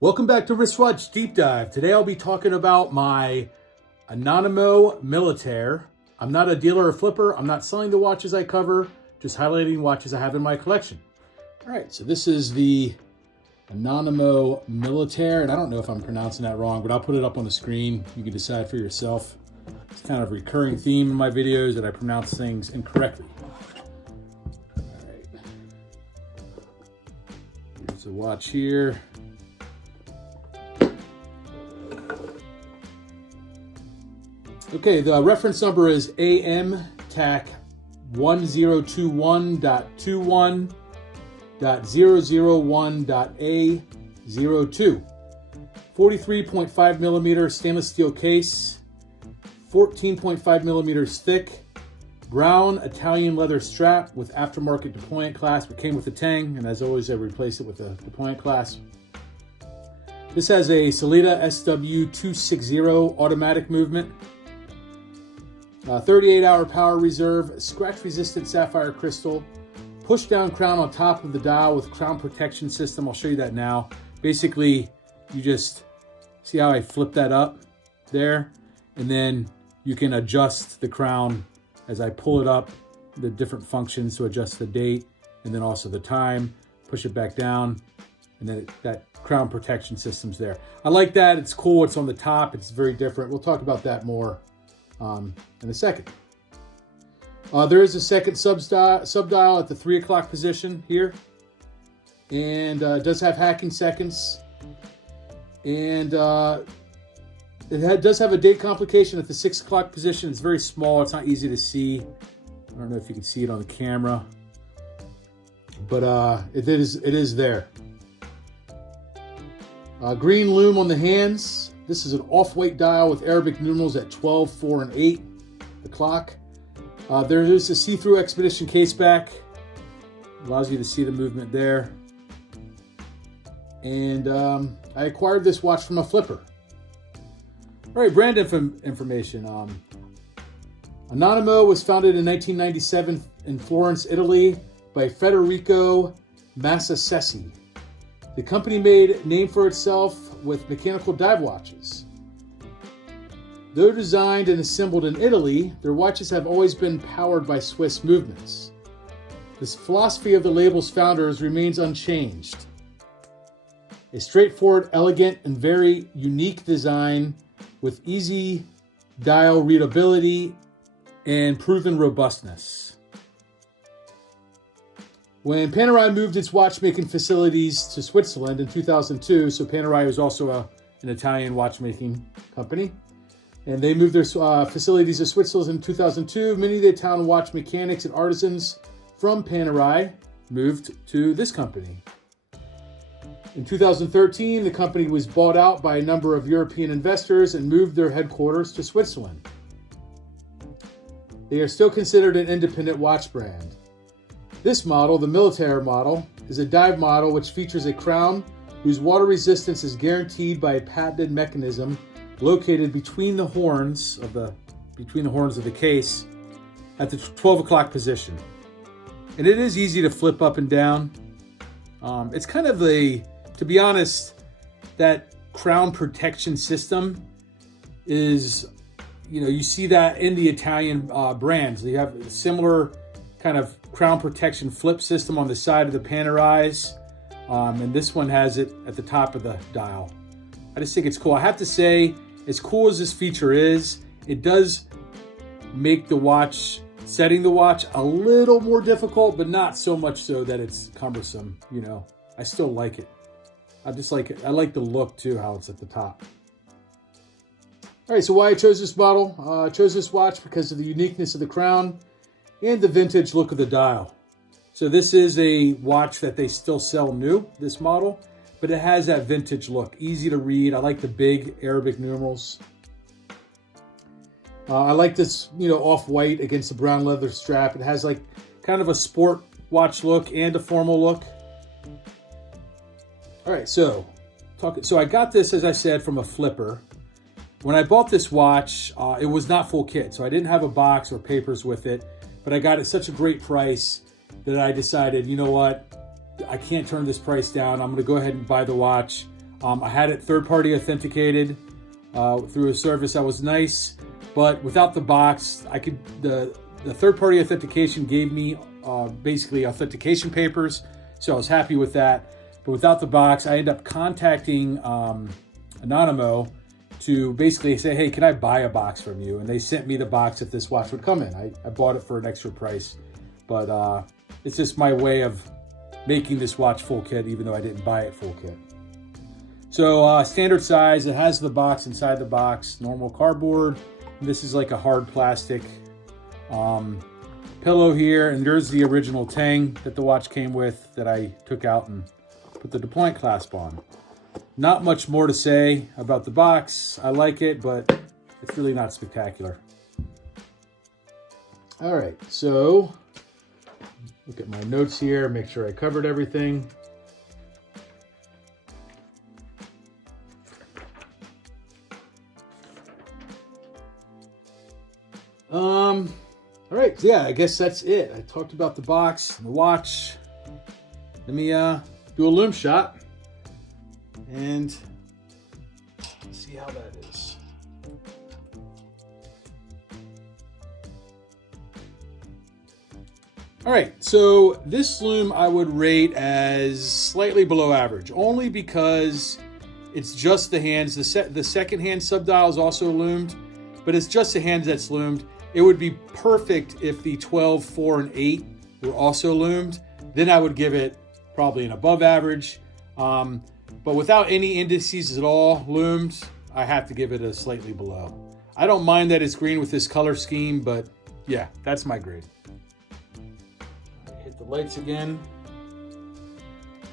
Welcome back to Wristwatch Deep Dive. Today I'll be talking about my Anonimo Militare. I'm not a dealer or flipper. I'm not selling the watches I cover, just highlighting watches I have in my collection. All right, so this is the Anonimo Militare, and I don't know if I'm pronouncing that wrong, but I'll put it up on the screen. You can decide for yourself. It's kind of a recurring theme in my videos that I pronounce things incorrectly. All right. Here's the watch here. Okay, the reference number is AMTAC 1021.21.001.A02. 43.5 millimeter stainless steel case, 14.5 millimeters thick, brown Italian leather strap with aftermarket deployment clasp. It came with a tang, and as always, I replaced it with a deployment clasp. This has a Selita SW260 automatic movement. 38-hour power reserve, scratch-resistant sapphire crystal, push-down crown on top of the dial with crown protection system. I'll show you that now. Basically, you just see how I flip that up there, and then you can adjust the crown as I pull it up, the different functions to adjust the date, and then also the time, push it back down, and then that crown protection system's there. I like that. It's cool. It's on the top. It's very different. We'll talk about that more in a second. There is a second subdial at the 3 o'clock position here, and it does have hacking seconds, and it does have a date complication at the 6 o'clock position. It's very small. It's not easy to see. I don't know if you can see it on the camera, but it is there. Green lume on the hands. This is an off-white dial with Arabic numerals at 12, 4, and 8 o'clock. There is a see-through Expedition case back. Allows you to see the movement there. And I acquired this watch from a flipper. All right, brand information. Anonimo was founded in 1997 in Florence, Italy by Federico Massasesi. The company made a name for itself with mechanical dive watches. Though designed and assembled in Italy, their watches have always been powered by Swiss movements. This philosophy of the label's founders remains unchanged. A straightforward, elegant, and very unique design with easy dial readability and proven robustness. When Panerai moved its watchmaking facilities to Switzerland in 2002, so Panerai was also an Italian watchmaking company, and they moved their facilities to Switzerland in 2002, many of the Italian watch mechanics and artisans from Panerai moved to this company. In 2013, the company was bought out by a number of European investors and moved their headquarters to Switzerland. They are still considered an independent watch brand. This model, the Militare model, is a dive model which features a crown whose water resistance is guaranteed by a patented mechanism located between the horns of the case at the 12 o'clock position. And it is easy to flip up and down. It's kind of to be honest, that crown protection system is, you see that in the Italian brands. They have a similar kind of crown protection flip system on the side of the Panerais, and this one has it at the top of the dial. I just think it's cool. I have to say, as cool as this feature is, it does make setting the watch a little more difficult, but not so much so that it's cumbersome. I still like it. I just like it. I like the look too, how it's at the top. All right, so why I chose this model? I chose this watch because of the uniqueness of the crown and the vintage look of the dial. So this is a watch that they still sell new, this model, but it has that vintage look, easy to read. I like the big Arabic numerals. I like this, off-white against the brown leather strap. It has like kind of a sport watch look and a formal look. All right, so I got this, as I said, from a flipper. When I bought this watch, it was not full kit, so I didn't have a box or papers with it, but I got it at such a great price that I decided, you know what, I can't turn this price down. I'm going to go ahead and buy the watch. I had it third-party authenticated through a service that was nice, but without the box, the third-party authentication gave me basically authentication papers, so I was happy with that. But without the box, I ended up contacting Anonimo to basically say, hey, can I buy a box from you? And they sent me the box that this watch would come in. I bought it for an extra price, but it's just my way of making this watch full kit, even though I didn't buy it full kit. So standard size, it has the box inside the box, normal cardboard. This is like a hard plastic pillow here, and there's the original Tang that the watch came with that I took out and put the deployment clasp on. Not much more to say about the box. I like it, but it's really not spectacular. All right, so look at my notes here, make sure I covered everything. All right, yeah, I guess that's it. I talked about the box and the watch. Let me do a Lume shot and see how that is. All right, so this Lume I would rate as slightly below average, only because it's just the hands. The second hand subdial is also lumed, but it's just the hands that's lumed. It would be perfect if the 12, 4, and 8 were also lumed. Then I would give it probably an above average. But without any indices at all lumed, I have to give it a slightly below. I don't mind that it's green with this color scheme, but yeah, that's my grade. Hit the lights again.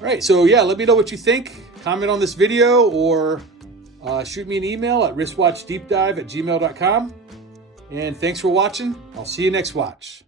All right, so yeah, let me know what you think. Comment on this video or shoot me an email at wristwatchdeepdive@gmail.com. And thanks for watching. I'll see you next watch.